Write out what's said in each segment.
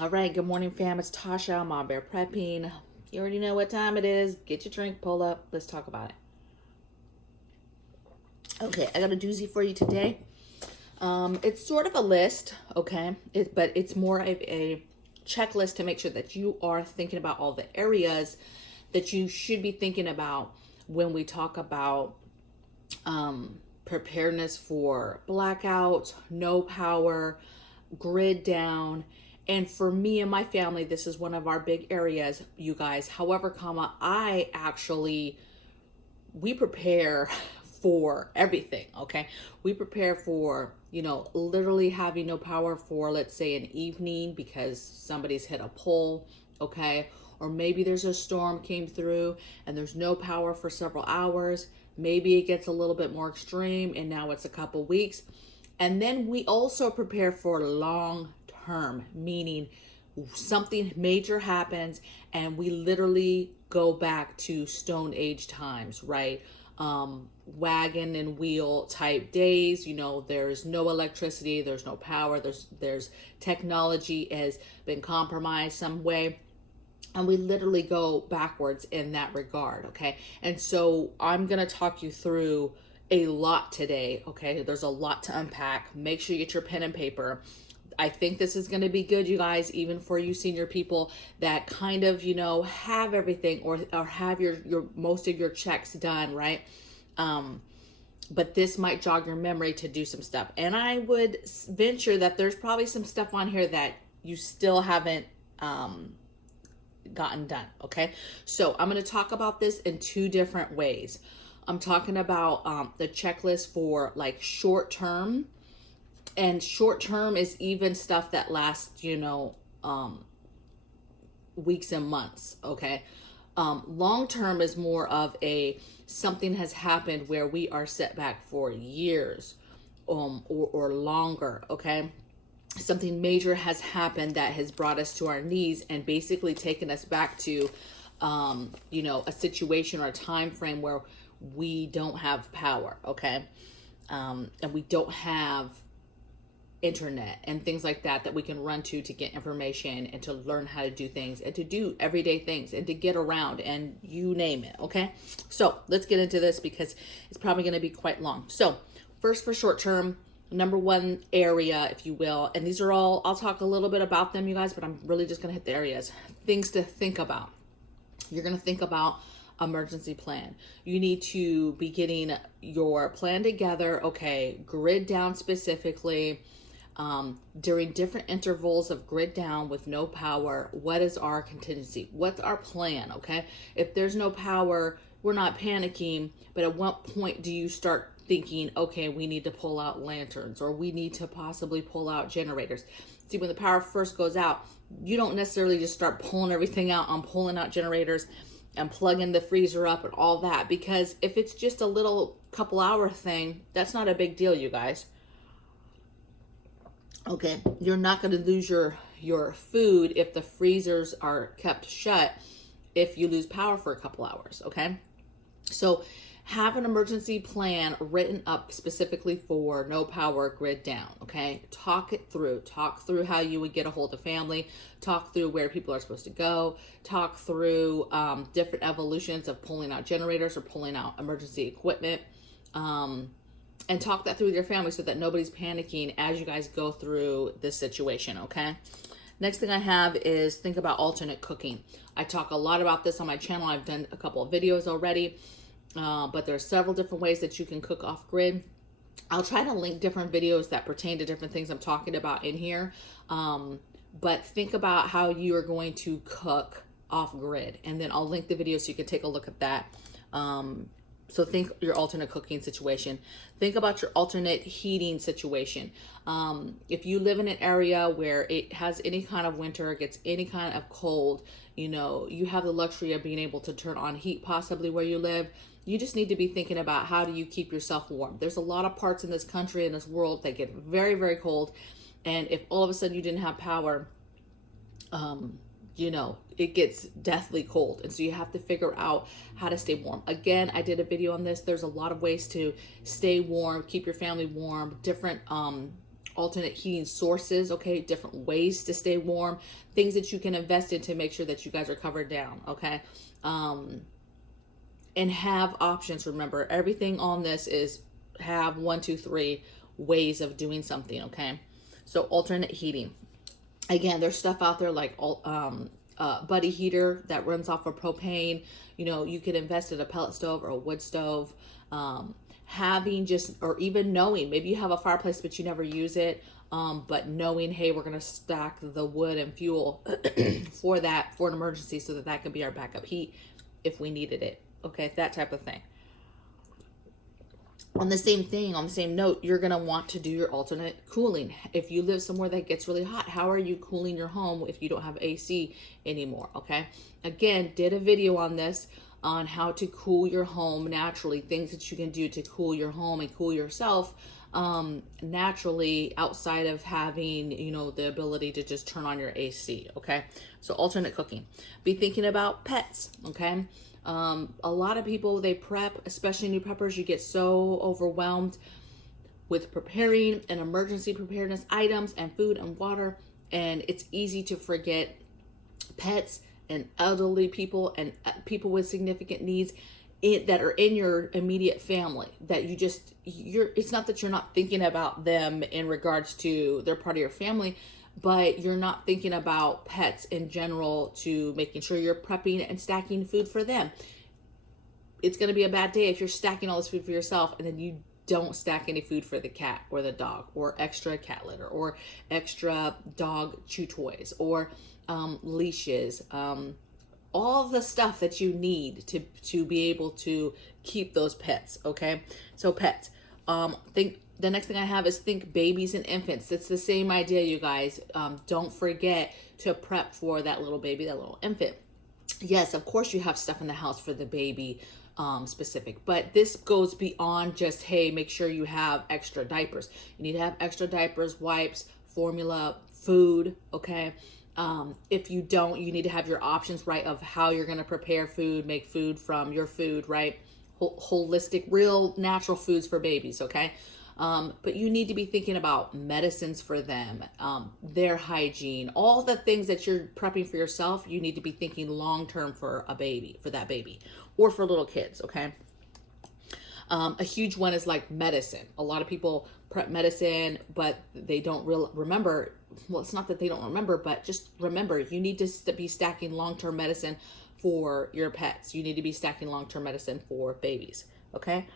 All right, good morning, fam. It's Tasha. I'm on Bear Prepping. You already know what time it is. Get your drink, pull up. Let's talk about it. Okay, I got a doozy for you today. It's sort of a list, okay? But it's more of a checklist to make sure that you are thinking about all the areas that you should be thinking about when we talk about preparedness for blackouts, no power, grid down. And for me and my family, this is one of our big areas, you guys. However, we prepare for everything, okay? We prepare for, literally having no power for, let's say, an evening because somebody's hit a pole, okay? Or maybe there's a storm came through and there's no power for several hours. Maybe it gets a little bit more extreme and now it's a couple weeks. And then we also prepare for long term, meaning something major happens and we literally go back to Stone Age times, right? Wagon and wheel type days. There's no electricity, there's no power, there's technology has been compromised some way. And we literally go backwards in that regard, okay? And so I'm gonna talk you through a lot today, okay? There's a lot to unpack. Make sure you get your pen and paper. I think this is going to be good, you guys, even for you senior people that kind of, have everything or have your most of your checks done, right? But this might jog your memory to do some stuff. And I would venture that there's probably some stuff on here that you still haven't gotten done, okay? So I'm going to talk about this in two different ways. I'm talking about the checklist for like short term, and short term is even stuff that lasts, weeks and months, okay? Long term is more of something has happened where we are set back for years or longer, okay? Something major has happened that has brought us to our knees and basically taken us back to, a situation or a time frame where we don't have power, okay? And we don't have internet and things like that we can run to get information and to learn how to do things and to do everyday things and to get around and you name it, okay? So let's get into this because it's probably going to be quite long. So first, for short term, number one area, if you will, and these are all, I'll talk a little bit about them, you guys, but I'm really just going to hit the areas. Things to think about. You're going to think about emergency plan. You need to be getting your plan together, okay? Grid down specifically. During different intervals of grid down with no power, what is our contingency? What's our plan, okay? If there's no power, we're not panicking, but at what point do you start thinking, okay, we need to pull out lanterns or we need to possibly pull out generators? See, when the power first goes out, you don't necessarily just start pulling everything out. I'm pulling out generators and plugging the freezer up and all that, because if it's just a little couple hour thing, that's not a big deal, you guys. Okay, you're not going to lose your food if the freezers are kept shut if you lose power for a couple hours, okay? So have an emergency plan written up specifically for no power, grid down, okay? Talk through how you would get a hold of family, talk through where people are supposed to go, talk through different evolutions of pulling out generators or pulling out emergency equipment, and talk that through with your family so that nobody's panicking as you guys go through this situation, okay? Next thing I have is think about alternate cooking. I talk a lot about this on my channel. I've done a couple of videos already, but there are several different ways that you can cook off grid. I'll try to link different videos that pertain to different things I'm talking about in here, but think about how you are going to cook off grid, and then I'll link the video so you can take a look at that. So think your alternate cooking situation. Think about your alternate heating situation. If you live in an area where it has any kind of winter, gets any kind of cold, you have the luxury of being able to turn on heat possibly where you live. You just need to be thinking about how do you keep yourself warm. There's a lot of parts in this country, in this world, that get very, very cold. And if all of a sudden you didn't have power, it gets deathly cold. And so you have to figure out how to stay warm. Again, I did a video on this. There's a lot of ways to stay warm, keep your family warm, different alternate heating sources, okay, different ways to stay warm, things that you can invest in to make sure that you guys are covered down, okay? And have options. Remember, everything on this is have 1, 2, 3 ways of doing something, okay? So alternate heating. Again, there's stuff out there like buddy heater that runs off of propane. You know, you could invest in a pellet stove or a wood stove. Having just, or even knowing, maybe you have a fireplace but you never use it, but knowing, hey, we're gonna stack the wood and fuel for an emergency, so that can be our backup heat if we needed it. Okay, that type of thing. On the same note, you're going to want to do your alternate cooling. If you live somewhere that gets really hot, how are you cooling your home if you don't have AC anymore? Okay. Again, did a video on this, on how to cool your home naturally, things that you can do to cool your home and cool yourself naturally, outside of having, you know, the ability to just turn on your AC. Okay. So alternate cooking. Be thinking about pets. Okay. A lot of people, they prep, especially new preppers, you get so overwhelmed with preparing and emergency preparedness items and food and water, and it's easy to forget pets and elderly people and people with significant needs that are in your immediate family, that it's not that you're not thinking about them in regards to they're part of your family, but you're not thinking about pets in general, to making sure you're prepping and stacking food for them. It's going to be a bad day if you're stacking all this food for yourself and then you don't stack any food for the cat or the dog, or extra cat litter, or extra dog chew toys, or leashes, all the stuff that you need to be able to keep those pets. Okay, so pets. The next thing I have is think babies and infants. It's the same idea, you guys. Don't forget to prep for that little baby, that little infant. Yes, of course you have stuff in the house for the baby specific, but this goes beyond just, hey, make sure you have extra diapers. You need to have extra diapers, wipes, formula, food, okay? If you don't, you need to have your options, right, of how you're going to prepare food, make food from your food, right? Holistic, real natural foods for babies, okay? But you need to be thinking about medicines for them, their hygiene, all the things that you're prepping for yourself. You need to be thinking long-term for that baby, or for little kids. Okay. A huge one is like medicine. A lot of people prep medicine, but they don't remember. Well, it's not that they don't remember, but just remember, you need to be stacking long-term medicine for your pets. You need to be stacking long-term medicine for babies. Okay.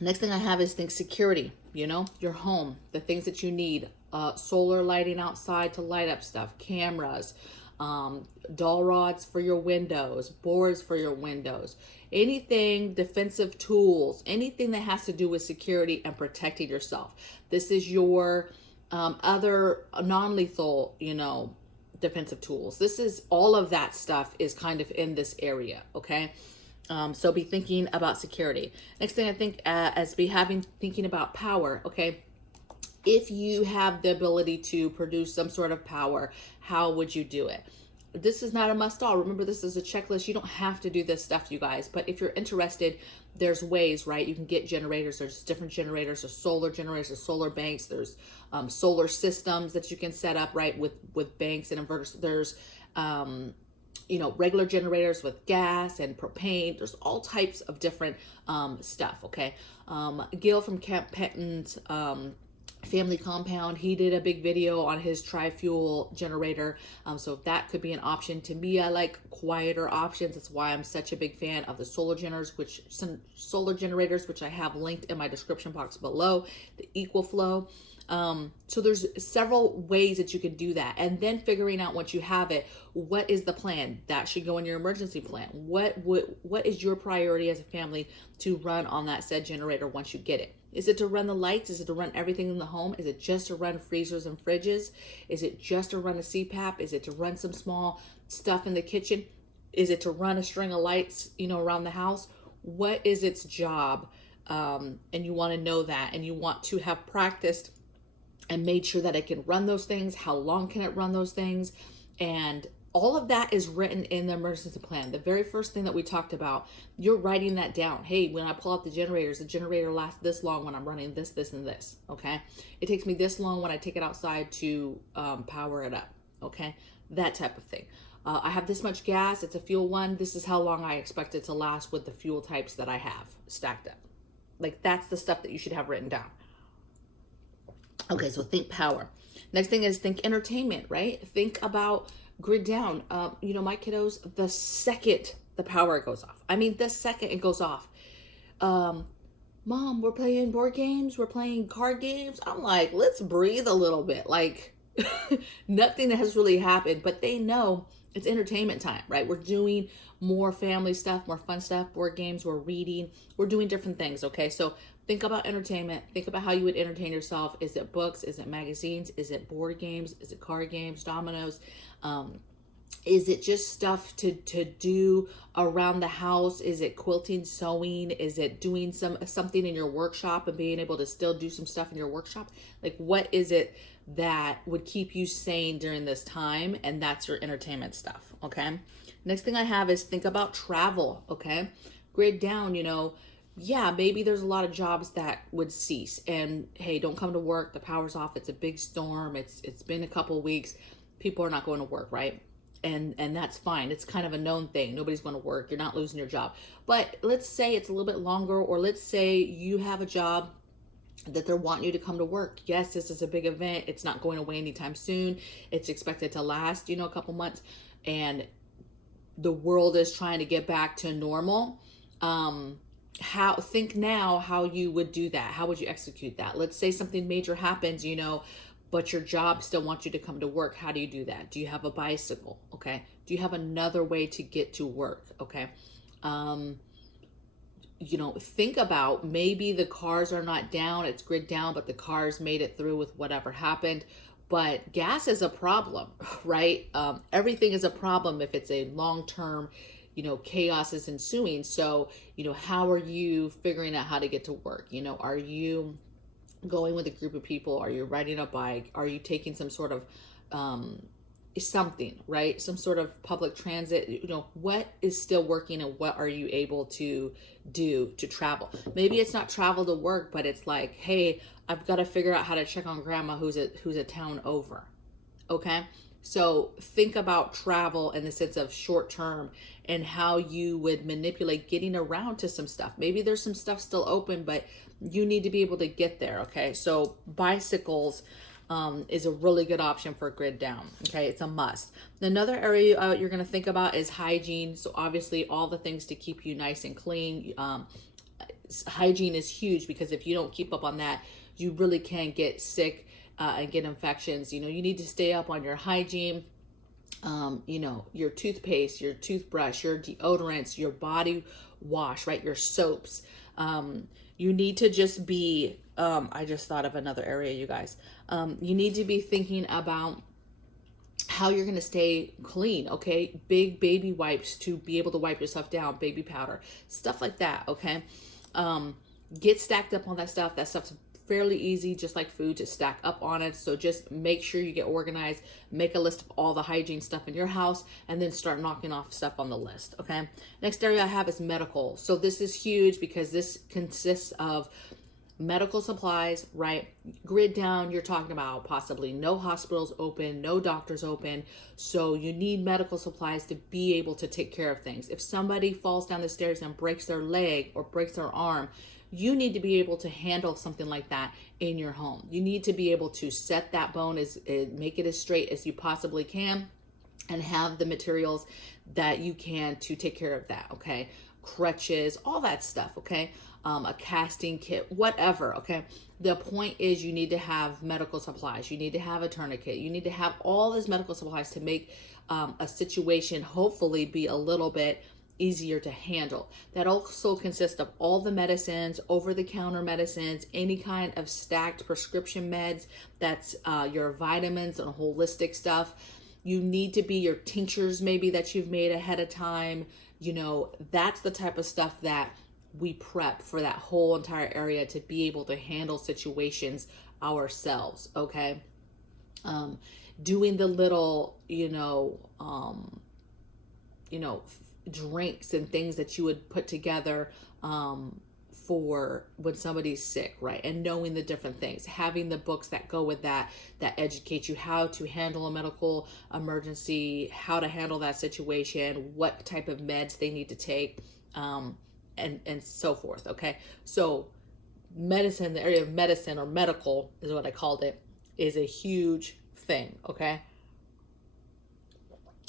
Next thing I have is think security, you know, your home, the things that you need, solar lighting outside to light up stuff, cameras, dowel rods for your windows, boards for your windows, anything, defensive tools, anything that has to do with security and protecting yourself. This is your other non-lethal, you know, defensive tools. This is all of that stuff is kind of in this area. Okay. So be thinking about security. Next thing I think thinking about power. Okay. If you have the ability to produce some sort of power, how would you do it? This is not a must all. Remember, this is a checklist. You don't have to do this stuff, you guys, but if you're interested, there's ways, right? You can get generators. There's different generators. There's solar generators, there's solar banks, there's solar systems that you can set up, right, with banks and inverters. There's you know, regular generators with gas and propane. There's all types of different stuff. Okay. Gil from Camp Penton's family compound, he did a big video on his tri-fuel generator. So that could be an option. To me, I like quieter options. That's why I'm such a big fan of the solar generators, which I have linked in my description box below, the EqualFlow. So there's several ways that you can do that, and then figuring out, once you have it, what is the plan that should go in your emergency plan? What is your priority as a family to run on that said generator once you get it? Is it to run the lights? Is it to run everything in the home? Is it just to run freezers and fridges? Is it just to run a CPAP? Is it to run some small stuff in the kitchen? Is it to run a string of lights, you know, around the house? What is its job? And you want to know that, and you want to have practiced and made sure that it can run those things. How long can it run those things? And All of that is written in the emergency plan. The very first thing that we talked about, you're writing that down. Hey, when I pull out the generators, the generator lasts this long when I'm running this, this, and this. Okay. It takes me this long when I take it outside to power it up. Okay. That type of thing. I have this much gas. It's a fuel one. This is how long I expect it to last with the fuel types that I have stacked up. Like, that's the stuff that you should have written down. Okay. So think power. Next thing is think entertainment, right? Think about grid down. My kiddos, the second the power goes off, the second it goes off, Mom, we're playing board games, we're playing card games. I'm like, let's breathe a little bit. Like, nothing has really happened, but they know it's entertainment time, right? We're doing more family stuff, more fun stuff, board games, we're reading, we're doing different things. Okay. So think about entertainment. Think about how you would entertain yourself. Is it books? Is it magazines? Is it board games? Is it card games, dominoes? Is it just stuff to do around the house? Is it quilting, sewing? Is it doing something in your workshop and being able to still do some stuff in your workshop? Like, what is it that would keep you sane during this time? And that's your entertainment stuff. Okay. Next thing I have is think about travel. Okay. Grid down, yeah, maybe there's a lot of jobs that would cease, and hey, don't come to work. The power's off. It's a big storm. It's been a couple of weeks. People are not going to work, right? And that's fine. It's kind of a known thing. Nobody's going to work. You're not losing your job. But let's say it's a little bit longer, or let's say you have a job that they're wanting you to come to work. Yes, this is a big event. It's not going away anytime soon. It's expected to last, a couple months, and the world is trying to get back to normal. Think now how you would do that. How would you execute that? Let's say something major happens, but your job still wants you to come to work. How do you do that? Do you have a bicycle? Okay. Do you have another way to get to work? Okay. Think about, maybe the cars are not down, it's grid down, but the cars made it through with whatever happened. But gas is a problem, right? Everything is a problem if it's a long-term, chaos is ensuing. So, how are you figuring out how to get to work? Are you going with a group of people? Are you riding a bike? Are you taking some sort of something, right? Some sort of public transit? What is still working, and what are you able to do to travel? Maybe it's not travel to work, but it's like, hey, I've got to figure out how to check on grandma who's a town over. Okay. So think about travel in the sense of short term and how you would manipulate getting around to some stuff. Maybe there's some stuff still open, but you need to be able to get there. Okay. So bicycles is a really good option for grid down. Okay. It's a must. Another area you're going to think about is hygiene. So obviously all the things to keep you nice and clean. Hygiene is huge, because if you don't keep up on that, you really can get sick and get infections. You need to stay up on your hygiene. Your toothpaste, your toothbrush, your deodorants, your body wash, right? Your soaps. You need to just be, I just thought of another area, you guys. You need to be thinking about how you're going to stay clean. Okay. Big baby wipes to be able to wipe yourself down, baby powder, stuff like that. Okay. Get stacked up on that stuff. That stuff's fairly easy, just like food, to stack up on it. So just make sure you get organized, make a list of all the hygiene stuff in your house, and then start knocking off stuff on the list. Okay. Next area I have is medical. So this is huge, because this consists of medical supplies, right? Grid down, you're talking about possibly no hospitals open, no doctors open. So you need medical supplies to be able to take care of things. If somebody falls down the stairs and breaks their leg or breaks their arm, you need to be able to handle something like that in your home. You need to be able to set that bone, make it as straight as you possibly can, and have the materials that you can to take care of that. Okay. Crutches, all that stuff. Okay. A casting kit, whatever. Okay. The point is, you need to have medical supplies. You need to have a tourniquet. You need to have all these medical supplies to make a situation hopefully be a little bit easier to handle. That also consists of all the medicines, over-the-counter medicines, any kind of stacked prescription meds. That's your vitamins and holistic stuff. You need to be your tinctures, maybe, that you've made ahead of time. That's the type of stuff that we prep for that whole entire area to be able to handle situations ourselves. Okay. doing the little, drinks and things that you would put together for when somebody's sick, right? And knowing the different things, having the books that go with that, that educate you how to handle a medical emergency, how to handle that situation, what type of meds they need to take, and so forth. Okay, so medicine, the area of medicine or medical is what I called it, is a huge thing. Okay,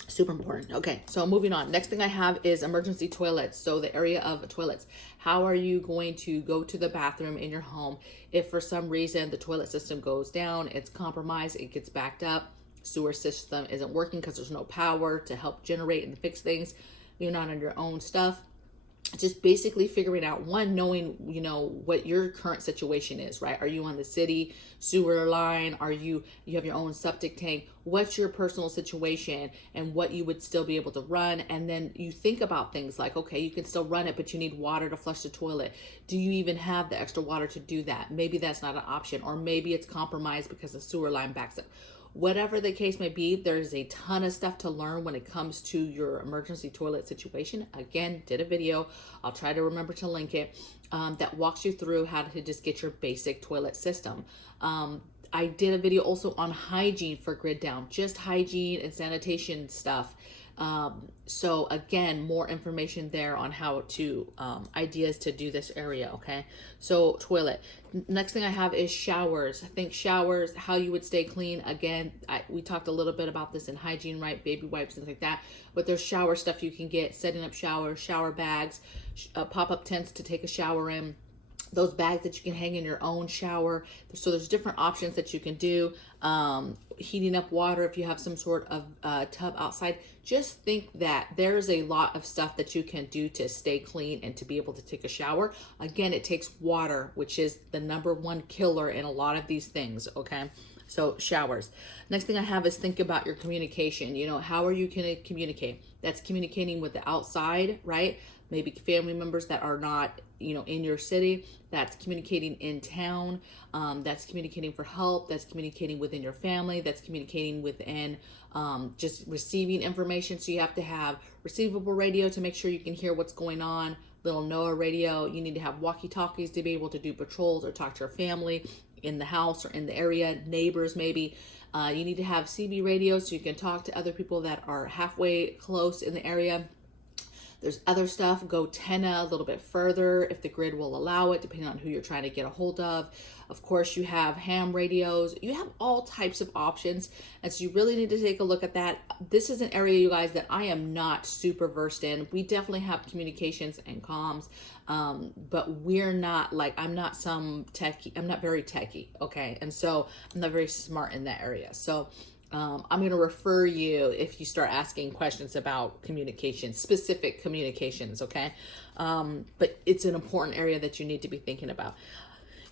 super important. Okay, so moving on. Next thing I have is emergency toilets. So the area of toilets. How are you going to go to the bathroom in your home if for some reason the toilet system goes down, it's compromised, it gets backed up, sewer system isn't working because there's no power to help generate and fix things, you're not on your own stuff. Just basically figuring out, one, knowing what your current situation is, right? Are you on the city sewer line? Are you have your own septic tank? What's your personal situation and what you would still be able to run? And then you think about things like, okay, you can still run it, but you need water to flush the toilet. Do you even have the extra water to do that? Maybe that's not an option, or maybe it's compromised because the sewer line backs up. Whatever the case may be, there's a ton of stuff to learn when it comes to your emergency toilet situation. Again, did a video, I'll try to remember to link it, that walks you through how to just get your basic toilet system. I did a video also on hygiene for GRIDDOWN, just hygiene and sanitation stuff. So again, more information there on how to, ideas to do this area. Okay. So toilet. Next thing I have is showers. I think showers, how you would stay clean. Again, we talked a little bit about this in hygiene, right? Baby wipes, things like that, but there's shower stuff you can get, setting up showers, shower bags, pop-up tents to take a shower in, those bags that you can hang in your own shower. So there's different options that you can do. Heating up water if you have some sort of tub outside. Just think that there's a lot of stuff that you can do to stay clean and to be able to take a shower. Again, it takes water, which is the #1 killer in a lot of these things. Okay, so showers. Next thing I have is think about your communication. How are you going to communicate? That's communicating with the outside, right? Maybe family members that are not, in your city. That's communicating in town. That's communicating for help. That's communicating within your family. That's communicating within just receiving information. So you have to have receivable radio to make sure you can hear what's going on. Little NOAA radio. You need to have walkie-talkies to be able to do patrols or talk to your family in the house or in the area, neighbors maybe. You need to have CB radio so you can talk to other people that are halfway close in the area. There's other stuff, go TENA a little bit further if the grid will allow it, depending on who you're trying to get a hold of. Of course, you have ham radios. You have all types of options, and so you really need to take a look at that. This is an area, you guys, that I am not super versed in. We definitely have communications and comms, but we're not I'm not some techie. I'm not very techie, okay? And so I'm not very smart in that area. So I'm going to refer you if you start asking questions about communications, specific communications, okay? But it's an important area that you need to be thinking about.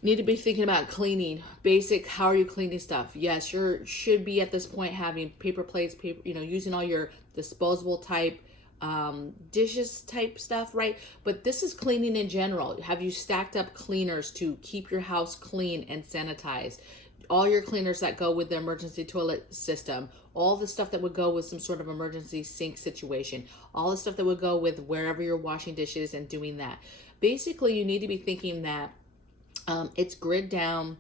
You need to be thinking about cleaning. Basic, how are you cleaning stuff? Yes, you should be at this point having paper plates, using all your disposable type dishes type stuff, right? But this is cleaning in general. Have you stacked up cleaners to keep your house clean and sanitized? All your cleaners that go with the emergency toilet system, all the stuff that would go with some sort of emergency sink situation, all the stuff that would go with wherever you're washing dishes and doing that. Basically, you need to be thinking that it's grid down.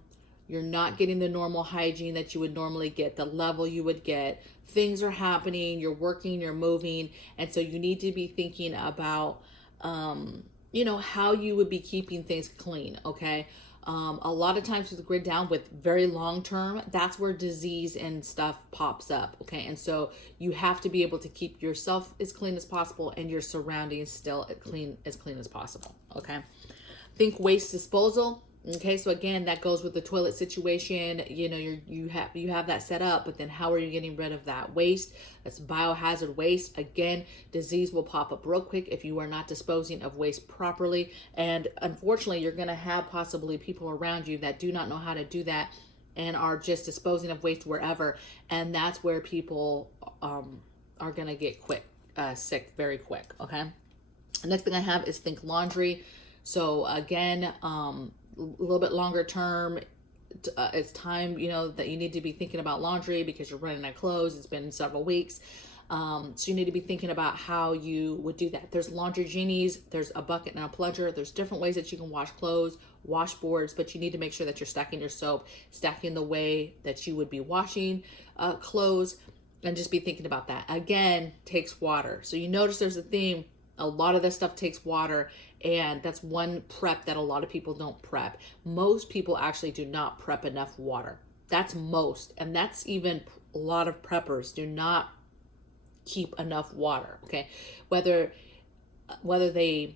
You're not getting the normal hygiene that you would normally get, the level you would get. Things are happening, you're working, you're moving. And so you need to be thinking about, how you would be keeping things clean, okay? A lot of times with the grid down, with very long term, that's where disease and stuff pops up. Okay. And so you have to be able to keep yourself as clean as possible and your surroundings still as clean as possible. Okay. Think waste disposal. Okay, so again, that goes with the toilet situation. You have that set up, but then how are you getting rid of that waste? That's biohazard waste. Again, disease will pop up real quick if you are not disposing of waste properly. And unfortunately, you're going to have possibly people around you that do not know how to do that and are just disposing of waste wherever. And that's where people are going to get sick very quick. Okay. The next thing I have is think laundry. So again, a little bit longer term, it's time, that you need to be thinking about laundry because you're running out of clothes. It's been several weeks. So you need to be thinking about how you would do that. There's laundry genies, there's a bucket and a plunger. There's different ways that you can wash clothes, washboards, but you need to make sure that you're stacking your soap, stacking the way that you would be washing clothes, and just be thinking about that. Again, takes water. So you notice there's a theme. A lot of this stuff takes water, and that's one prep that a lot of people don't prep. Most people actually do not prep enough water. That's most, and that's even a lot of preppers do not keep enough water. Okay, whether they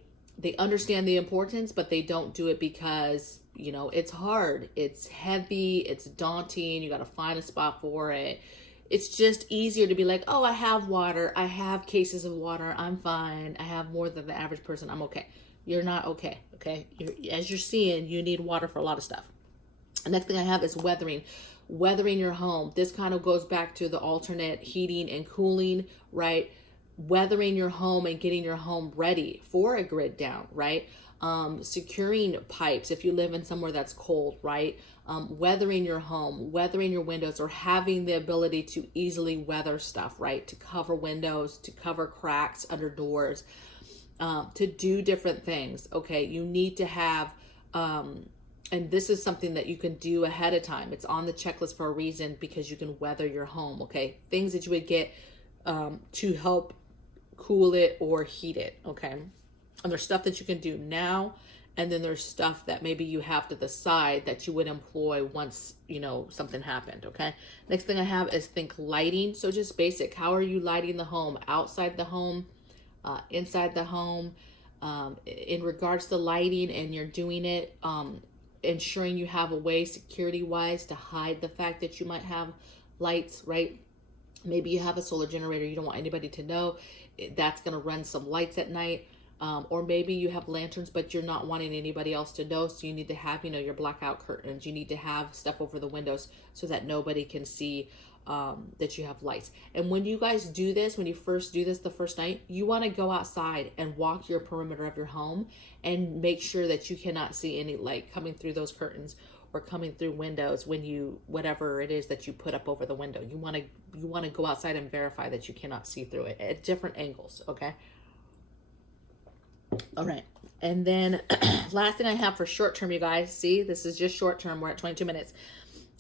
understand the importance, but they don't do it because it's hard, it's heavy, it's daunting. You got to find a spot for it. It's just easier to be like, oh, I have water, I have cases of water, I'm fine, I have more than the average person, I'm okay. You're not okay. Okay, as you're seeing, you need water for a lot of stuff. The next thing I have is weathering your home. This kind of goes back to the alternate heating and cooling, right? Weathering your home and getting your home ready for a grid down, right? Securing pipes if you live in somewhere that's cold, right? Weathering your home, weathering your windows, or having the ability to easily weather stuff, right? To cover windows, to cover cracks under doors, to do different things. Okay, you need to have, and this is something that you can do ahead of time. It's on the checklist for a reason, because you can weather your home. Okay, things that you would get to help cool it or heat it. Okay, and there's stuff that you can do now, and then there's stuff that maybe you have to decide that you would employ once something happened. Okay, next thing I have is think lighting. So just basic, how are you lighting the home? Outside the home, inside the home, in regards to lighting, and you're doing it, ensuring you have a way security wise to hide the fact that you might have lights, right? Maybe you have a solar generator, you don't want anybody to know that's going to run some lights at night. Or maybe you have lanterns, but you're not wanting anybody else to know, so you need to have your blackout curtains. You need to have stuff over the windows so that nobody can see that you have lights. And when you guys do this, when you first do this the first night, you want to go outside and walk your perimeter of your home and make sure that you cannot see any light coming through those curtains or coming through windows when whatever it is that you put up over the window. You want to go outside and verify that you cannot see through it at different angles. Okay. All right. And then last thing I have for short term, you guys, see, this is just short term. We're at 22 minutes.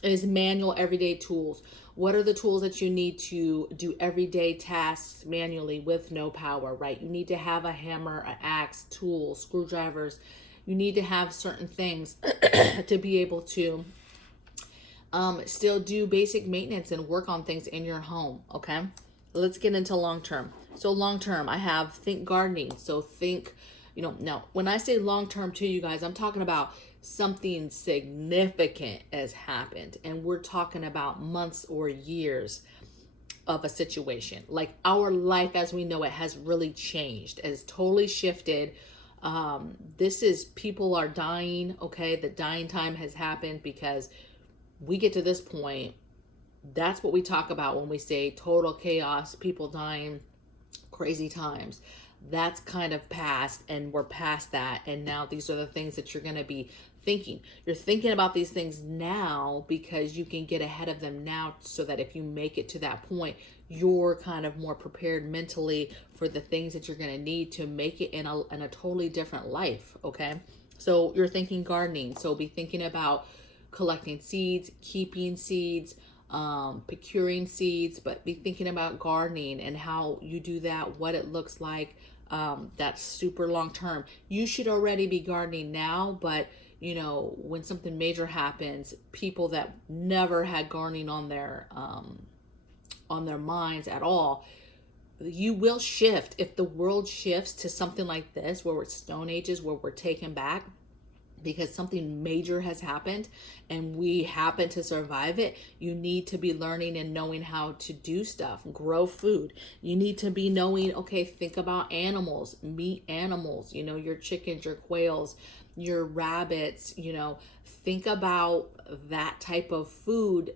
Is manual everyday tools. What are the tools that you need to do everyday tasks manually with no power, right? You need to have a hammer, an axe, tools, screwdrivers. You need to have certain things to be able to still do basic maintenance and work on things in your home. Okay, let's get into long term. So long term, I have think gardening. So think, now when I say long term to you guys, I'm talking about something significant has happened, and we're talking about months or years of a situation. Like our life as we know it has really changed, has totally shifted. This is, people are dying. Okay, the dying time has happened because we get to this point. That's what we talk about when we say total chaos, people dying, crazy times. That's kind of past, and we're past that. And now these are the things that you're going to be thinking. You're thinking about these things now because you can get ahead of them now, so that if you make it to that point, you're kind of more prepared mentally for the things that you're going to need to make it in a totally different life. Okay. So you're thinking gardening. So be thinking about collecting seeds, keeping seeds, procuring seeds, but be thinking about gardening and how you do that, what it looks like. That's super long term. You should already be gardening now, but when something major happens, people that never had gardening on their minds at all, you will shift. If the world shifts to something like this, where it's Stone Ages, where we're taken back because something major has happened and we happen to survive it, you need to be learning and knowing how to do stuff, grow food. You need to be knowing, okay, think about animals, meat animals, your chickens, your quails, your rabbits, think about that type of food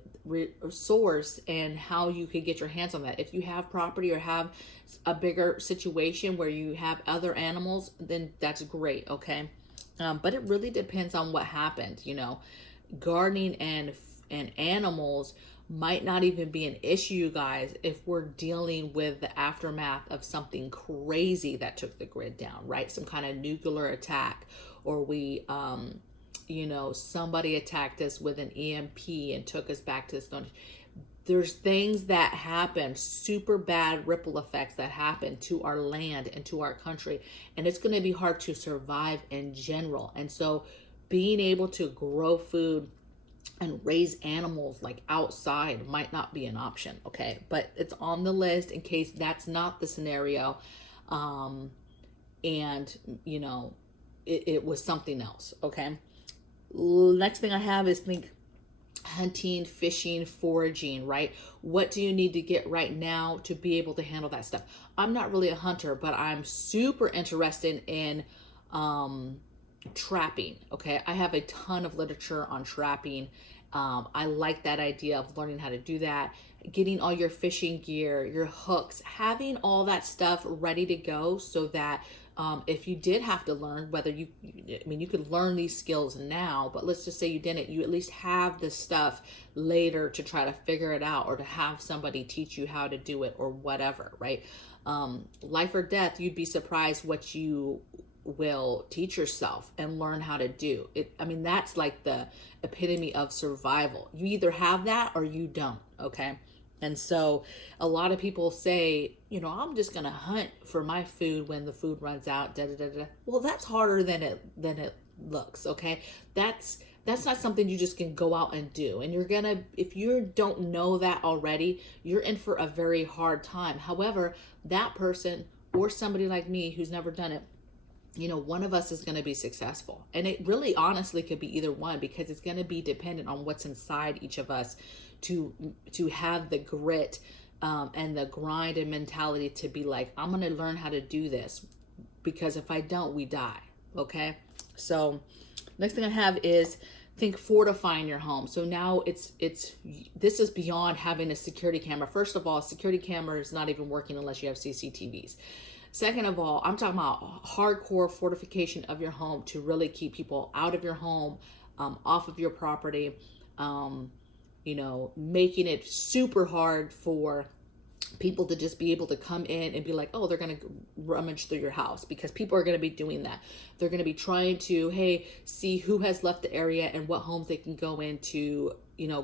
source and how you could get your hands on that. If you have property or have a bigger situation where you have other animals, then that's great. Okay. But it really depends on what happened. gardening and animals might not even be an issue, you guys, if we're dealing with the aftermath of something crazy that took the grid down, right? Some kind of nuclear attack, or we somebody attacked us with an EMP and took us back to the stone. There's things that happen, super bad ripple effects that happen to our land and to our country, and it's going to be hard to survive in general. And so being able to grow food and raise animals like outside might not be an option, okay? But it's on the list in case that's not the scenario. And it was something else, okay? Next thing I have is think hunting, fishing, foraging, right? What do you need to get right now to be able to handle that stuff? I'm not really a hunter, but I'm super interested in trapping, okay? I have a ton of literature on trapping. I like that idea of learning how to do that, getting all your fishing gear, your hooks, having all that stuff ready to go so that if you did have to learn, you could learn these skills now, but let's just say you didn't, you at least have the stuff later to try to figure it out, or to have somebody teach you how to do it, or whatever, right? Life or death, you'd be surprised what you will teach yourself and learn how to do it. That's like the epitome of survival. You either have that or you don't, okay? And so a lot of people say, I'm just going to hunt for my food when the food runs out, da, da, da, da. Well, that's harder than it looks, okay? That's not something you just can go out and do. And if you don't know that already, you're in for a very hard time. However, that person or somebody like me who's never done it, one of us is going to be successful. And it really honestly could be either one, because it's going to be dependent on what's inside each of us to have the grit and the grind and mentality to be like, I'm going to learn how to do this, because if I don't, we die. Okay. So next thing I have is think fortifying your home. So now this is beyond having a security camera. First of all, a security camera is not even working unless you have CCTVs. Second of all, I'm talking about hardcore fortification of your home to really keep people out of your home, off of your property, making it super hard for people to just be able to come in and be like, oh, they're going to rummage through your house, because people are going to be doing that. They're going to be trying to, see who has left the area and what homes they can go into,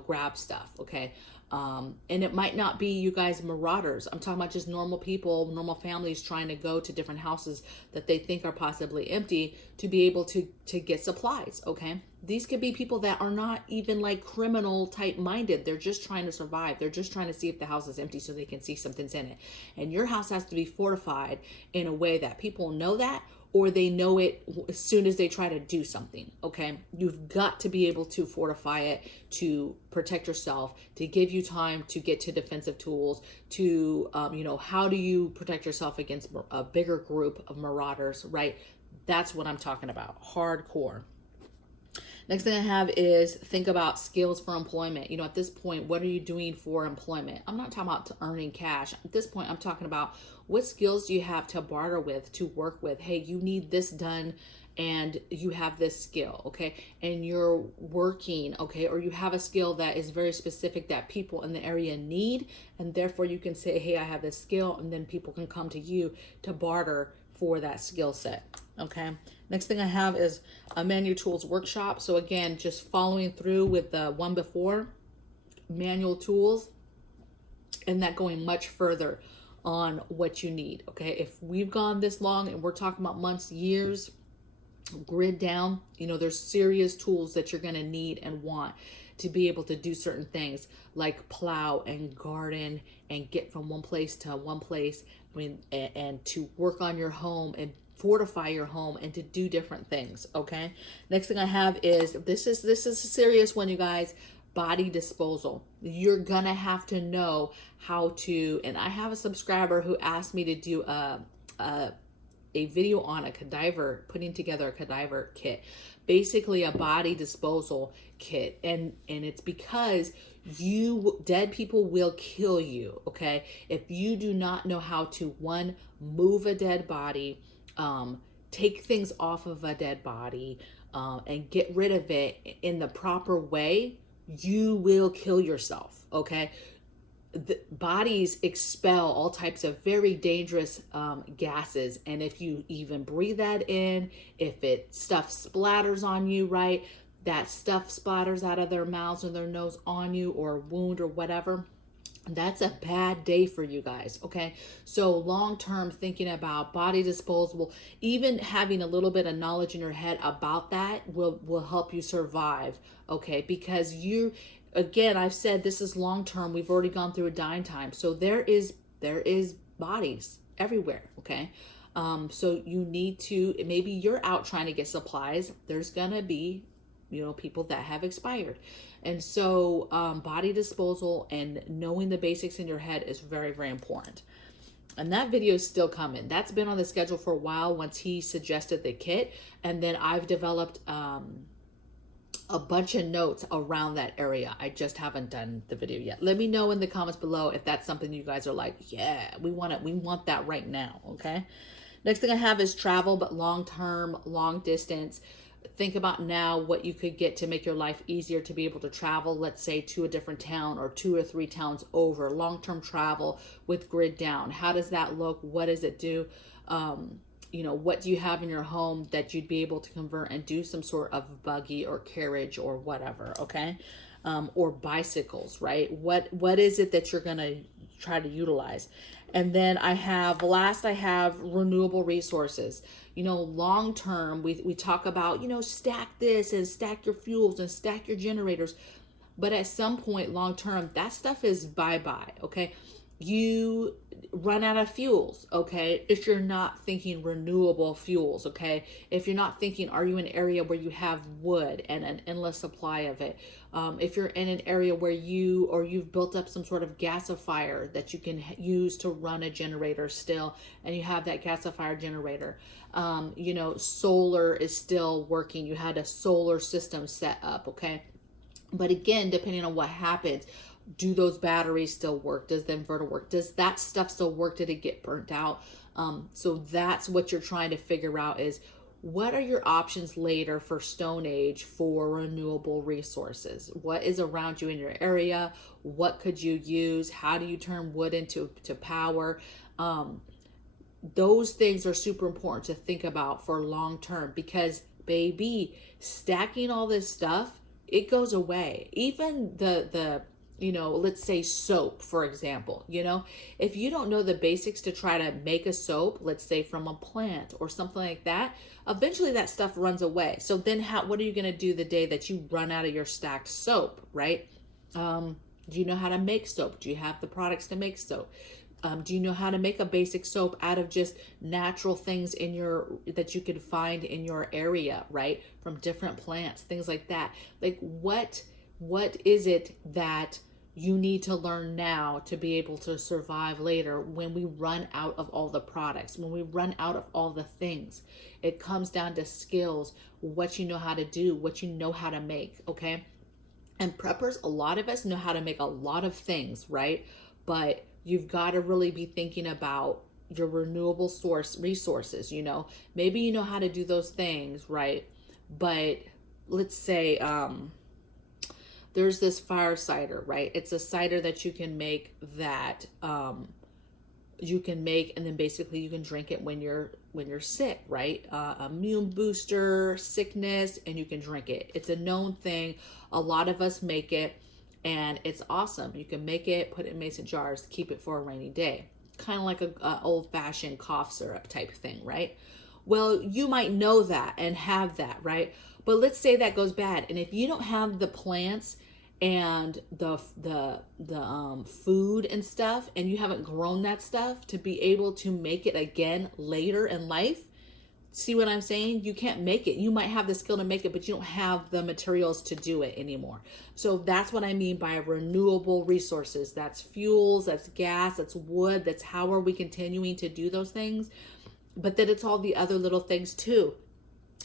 grab stuff. Okay. And it might not be, you guys, marauders. I'm talking about just normal people, normal families trying to go to different houses that they think are possibly empty to be able to get supplies. Okay. These could be people that are not even like criminal type minded. They're just trying to survive. They're just trying to see if the house is empty so they can see something's in it. And your house has to be fortified in a way that people know that, or they know it as soon as they try to do something, okay? You've got to be able to fortify it, to protect yourself, to give you time to get to defensive tools, to, how do you protect yourself against a bigger group of marauders, right? That's what I'm talking about, hardcore. Next thing I have is think about skills for employment. At this point, what are you doing for employment? I'm not talking about earning cash. At this point, I'm talking about what skills do you have to barter with, to work with? Hey, you need this done and you have this skill, okay? And you're working, okay? Or you have a skill that is very specific that people in the area need, and therefore you can say, hey, I have this skill, and then people can come to you to barter for that skill set, okay? Next thing I have is a manual tools workshop. So again, just following through with the one before, manual tools, and that going much further on what you need, okay? If we've gone this long and we're talking about months, years, grid down, there's serious tools that you're gonna need and want to be able to do certain things like plow and garden and get from one place to one place, and to work on your home and fortify your home and to do different things, okay? Next thing I have is, this is a serious one, you guys, body disposal. You're gonna have to know how to, and I have a subscriber who asked me to do a video on a cadaver, putting together a cadaver kit, basically a body disposal kit, and it's because dead people will kill you, okay? If you do not know how to, one, move a dead body, take things off of a dead body and get rid of it in the proper way, you will kill yourself, okay? The bodies expel all types of very dangerous gases, and if you even breathe that in, if stuff splatters on you, right, that stuff splatters out of their mouths or their nose on you, or a wound or whatever, that's a bad day for you guys, okay? So long term, thinking about body disposable, even having a little bit of knowledge in your head about that will help you survive, okay? Because again, I've said this is long term. We've already gone through a dying time, so there is bodies everywhere, okay? So you need to, maybe you're out trying to get supplies. There's gonna be people that have expired. And so body disposal and knowing the basics in your head is very, very important. And that video is still coming. That's been on the schedule for a while once he suggested the kit. And then I've developed a bunch of notes around that area. I just haven't done the video yet. Let me know in the comments below if that's something you guys are like, yeah, we want it. We want that right now, okay? Next thing I have is travel, but long-term, long distance. Think about now what you could get to make your life easier to be able to travel, let's say to a different town or 2 or 3 towns over. Long-term travel with GRIDDOWN. How does that look? What does it do? What do you have in your home that you'd be able to convert and do some sort of buggy or carriage or whatever, okay? Or bicycles, right? What is it that you're going to try to utilize? And then I have renewable resources. Long term, we talk about, stack this and stack your fuels and stack your generators. But at some point, long term, that stuff is bye-bye, okay? You run out of fuels, okay? If you're not thinking renewable fuels, okay? If you're not thinking, are you in an area where you have wood and an endless supply of it? If you're in an area where you've built up some sort of gasifier that you can use to run a generator still, and you have that gasifier generator. Solar is still working. You had a solar system set up, okay? But again, depending on what happens, do those batteries still work? Does the inverter work? Does that stuff still work? Did it get burnt out? So that's what you're trying to figure out, is what are your options later for Stone Age for renewable resources? What is around you in your area? What could you use? How do you turn wood into power? Those things are super important to think about for long term, because baby, stacking all this stuff, it goes away. Even the let's say soap, for example, if you don't know the basics to try to make a soap, let's say from a plant or something like that, eventually that stuff runs away. So then what are you going to do the day that you run out of your stacked soap, right? Do you know how to make soap? Do you have the products to make soap? Do you know how to make a basic soap out of just natural things that you can find in your area, right? From different plants, things like that. Like what is it that you need to learn now to be able to survive later when we run out of all the products, when we run out of all the things? It comes down to skills, what you know how to do, what you know how to make, okay? And preppers, a lot of us know how to make a lot of things, right? But you've got to really be thinking about your renewable source resources, Maybe you know how to do those things, right? But let's say there's this fire cider, right? It's a cider that you can make and then basically you can drink it when you're sick, right? Immune booster, sickness, and you can drink it. It's a known thing. A lot of us make it, and it's awesome. You can make it, put it in mason jars, keep it for a rainy day. Kind of like a old-fashioned cough syrup type thing, right? Well, you might know that and have that, right? But let's say that goes bad, and if you don't have the plants and the food and stuff, and you haven't grown that stuff to be able to make it again later in life, see what I'm saying? You can't make it. You might have the skill to make it, but you don't have the materials to do it anymore. So that's what I mean by renewable resources. That's fuels, that's gas, that's wood, that's how are we continuing to do those things? But then it's all the other little things too.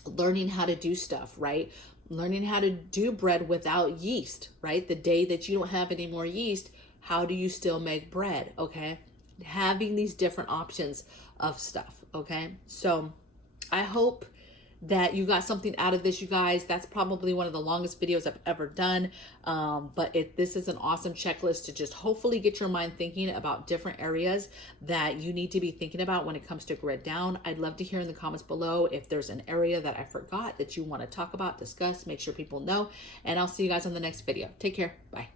Learning how to do stuff, right? Learning how to do bread without yeast, right? The day that you don't have any more yeast, how do you still make bread, okay? Having these different options of stuff, okay? So I hope that you got something out of this, you guys. That's probably one of the longest videos I've ever done. But this is an awesome checklist to just hopefully get your mind thinking about different areas that you need to be thinking about when it comes to grid down. I'd love to hear in the comments below if there's an area that I forgot that you want to talk about, discuss, make sure people know. And I'll see you guys on the next video. Take care. Bye.